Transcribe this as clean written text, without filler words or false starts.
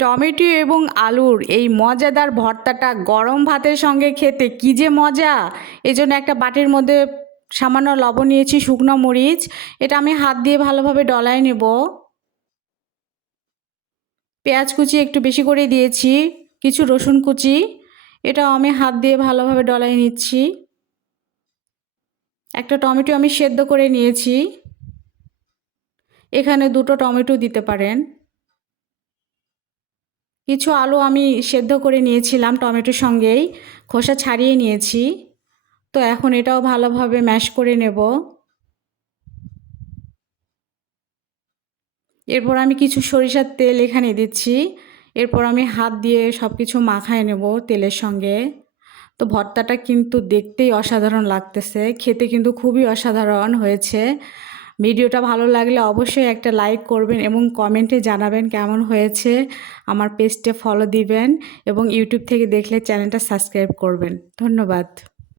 Tomato এবং আলুর এই মজাদার ভর্তাটা গরম ভাতের সঙ্গে খেতে কী যে মজা। এজন্য একটা বাটির মধ্যে সামান্য লবণ নিয়েছি, শুকনো মরিচ, এটা আমি হাত দিয়ে ভালোভাবে ডলায় নেব। পেঁয়াজ কুচি একটু বেশি করে দিয়েছি, কিছু রসুন কুচি, এটাও আমি হাত দিয়ে ভালোভাবে ডলায় নিচ্ছি। একটা টমেটো আমি সেদ্ধ করে নিয়েছি, এখানে দুটো টমেটো দিতে পারেন। কিছু আলু আমি সেদ্ধ করে নিয়েছিলাম টমেটোর সঙ্গেই, খোসা ছাড়িয়ে নিয়েছি। তো এখন এটাও ভালোভাবে ম্যাশ করে নেব। এরপর আমি কিছু সরিষার তেল এখানে দিচ্ছি। এরপর আমি হাত দিয়ে সব কিছু মাখায় নেব তেলের সঙ্গে। তো ভর্তাটা কিন্তু দেখতেই অসাধারণ লাগতেছে, খেতে কিন্তু খুবই অসাধারণ হয়েছে। ভিডিওটা ভালো লাগলে অবশ্যই একটা লাইক করবেন এবং কমেন্টে জানাবেন কেমন হয়েছে। আমার পেজটা ফলো দিবেন এবং ইউটিউব থেকে দেখলে চ্যানেলটা সাবস্ক্রাইব করবেন। ধন্যবাদ।